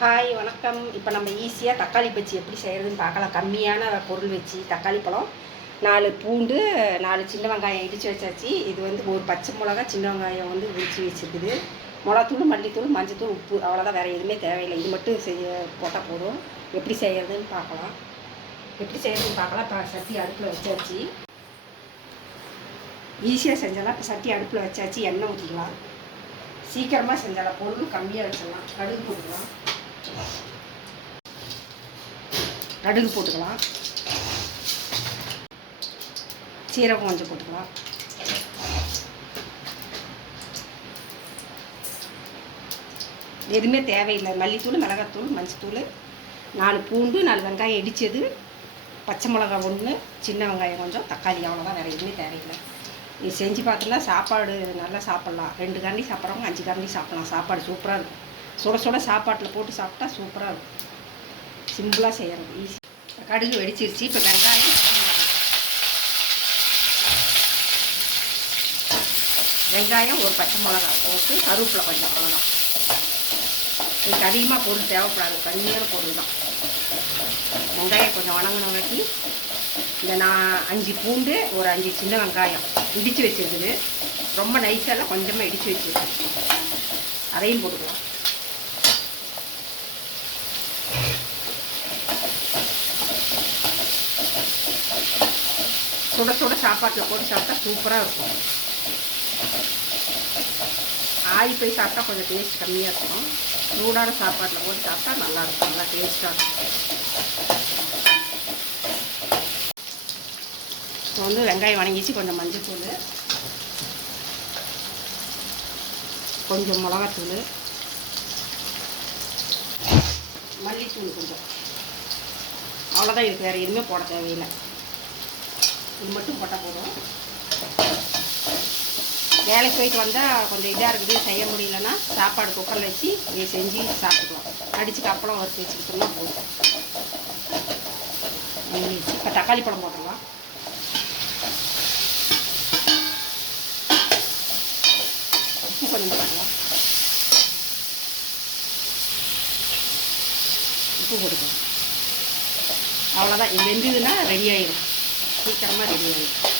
Hi வணக்கம். இப்போ நம்ம ஈஸியாக தக்காளி பச்சி எப்படி செய்கிறதுன்னு பார்க்கலாம். கம்மியான பொருள் வச்சு தக்காளி பழம். நாலு பூண்டு நாலு சின்ன வெங்காயம் இடித்து வச்சாச்சு. இது வந்து ஒரு பச்சை மிளகா சின்ன வெங்காயம் வந்து உரிச்சு வச்சுருக்குது. மிளகாத்தூள் மல்லித்தூள் மஞ்சத்தூள் உப்பு அவ்வளோதான் வேறு எதுவுமே தேவையில்லை. இது மட்டும் செய்ய போட்டால் போதும். எப்படி செய்கிறதுன்னு பார்க்கலாம். எப்படி செய்கிறதுன்னு பார்க்கலாம். இப்போ சட்டி அடுப்பில் வச்சாச்சு. ஈஸியாக செஞ்சாலாம் இப்போ சட்டி அடுப்பில் வச்சாச்சு. எண்ணெய் ஊற்றிக்கலாம் சீக்கிரமாக செஞ்சாலாம் பொருள் கம்மியாக வச்சிடலாம். கடுகு போட்டுக்கலாம். கடுகு போட்டுக்கலாம். சீரகம் கொஞ்சம் போட்டுக்கலாம். எதுவுமே தேவையில்லை. மல்லித்தூள் மிளகாத்தூள் மஞ்சத்தூள் நாலு பூண்டு நாலு வெங்காயம் இடித்தது. பச்சை மிளகா ஒன்று சின்ன வெங்காயம் கொஞ்சம் தக்காளி அவ்வளோதான் வேறு எதுவுமே தேவையில்லை. இது செஞ்சு பார்த்தோம்னா சாப்பாடு நல்லா சாப்பிட்லாம். ரெண்டு கரண்டி சாப்பிட்றவங்க அஞ்சு கரண்டி சாப்பிட்லாம். சாப்பாடு சூப்பராக இருக்கும். சுட சுட சாப்பாட்டில் போட்டு சாப்பிட்டா சூப்பராக இருக்கும். சிம்பிளாக செய்கிறது ஈஸி கடுகு வெடிச்சிருச்சு இப்போ வெங்காயம் வெங்காயம் ஒரு பச்சை மிளகா போட்டு கருவேப்பிலை கொஞ்சம் அவ்வளோதான் இதுக்கு அதிகமாக பொருள் தேவைப்படாது கம்மியான பொருள் தான். வெங்காயம் கொஞ்சம் வணங்கின வாட்டி. இந்த நான் அஞ்சு பூண்டு ஒரு அஞ்சு சின்ன வெங்காயம் இடித்து வச்சிருக்குது. ரொம்ப நைஸாக கொஞ்சமாக இடித்து வச்சிருக்கு அதையும் போட்டுக்கலாம். சுட சுட சாப்பாட்டில் போட்டு சாப்பிட்டா சூப்பராக இருக்கும். ஆயி போய் சாப்பிட்டா கொஞ்சம் டேஸ்ட் கம்மியாக இருக்கும். சூடான சாப்பாட்டில் போட்டு சாப்பிட்டா நல்லா இருக்கும். நல்லா டேஸ்ட்டாக இருக்கும். இப்போ வந்து வெங்காயம் வணங்கிச்சு கொஞ்சம் மஞ்சத்தூள். கொஞ்சம் மிளகாத்தூள். மல்லித்தூள் கொஞ்சம். அவ்வளோதான் இதுக்கு வேறு எதுவுமே போட தேவையில்லை. இது மட்டும் போட்டால் போதும். வேலைக்கு போயிட்டு வந்தால் கொஞ்சம் இதாக இருக்குது செய்ய முடியலன்னா சாப்பாடு குக்கரில் வச்சு இதை செஞ்சு சாப்பிடுவோம் அடிச்சுக்கு அப்பளம் வறுத்து வச்சுக்கிட்டோம்னா போதும். இப்போ தக்காளி பழம் போட்டுடலாம். உப்பு கொஞ்சம் போட்டுக்கலாம். உப்பு போட்டுக்கலாம். அவ்வளோதான் வெந்ததுன்னா ரெடி ஆயிடும் சீக்கிரமாக ரெடி ஆகிடும்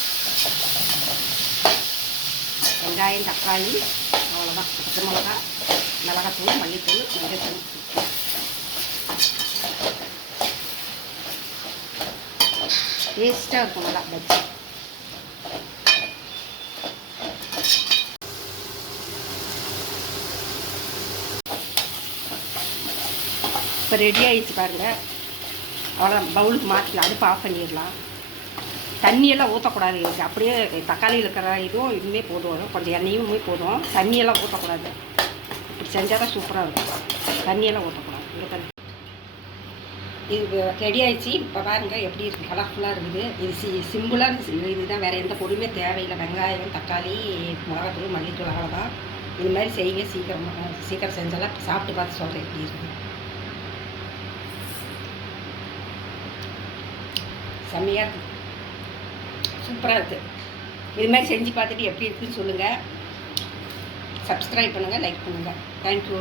வெங்காயம் தக்காளி அவ்வளோதான் பச்சை மிளகா மிளகாத்தூள் மல்லித்தூள் மஞ்சத்தூள் டேஸ்ட்டாக இருக்கும் நல்லா பஜ்ஜி இப்போ ரெடி ஆகிடுச்சு பாருங்கள் அவ்வளோ பவுலுக்கு மாற்றிக்கலாம் அடுப்பு ஆஃப் பண்ணிடலாம் தண்ணியெல்லாம் ஊற்றக்கூடாது எங்களுக்கு அப்படியே தக்காளியில் இருக்கிற இதுவும் இதுவுமே போதும். கொஞ்சம் எண்ணெயுமே போதும். தண்ணியெல்லாம் ஊற்றக்கூடாது இப்படி செஞ்சால் தான் சூப்பராக இருக்கும். தண்ணியெல்லாம் ஊற்றக்கூடாது இங்கே தண்ணி இது ரெடி ஆயிடுச்சு. இப்போ பாருங்கள் எப்படி இருக்குது கலர்ஃபுல்லாக இருக்குது. இது சி சிம்பிளாக இதுதான். வேறு எந்த பொருளுமே தேவையில்லை. வெங்காயம் தக்காளி மிளகாத்தூள் மல்லித்தூள் அவ்வளோதான் இது மாதிரி செய்யுங்க சீக்கிரமாக சீக்கிரம் செஞ்சாலாம் சாப்பிட்டு பார்த்து சொல்கிறேன் எப்படி இருக்குது செம்மையாக இருக்குது சூப்பராக இருக்குது இது மாதிரி செஞ்சு பார்த்துட்டு எப்படி இருக்குன்னு சொல்லுங்கள் சப்ஸ்கிரைப் பண்ணுங்கள் லைக் பண்ணுங்கள் தேங்க்யூ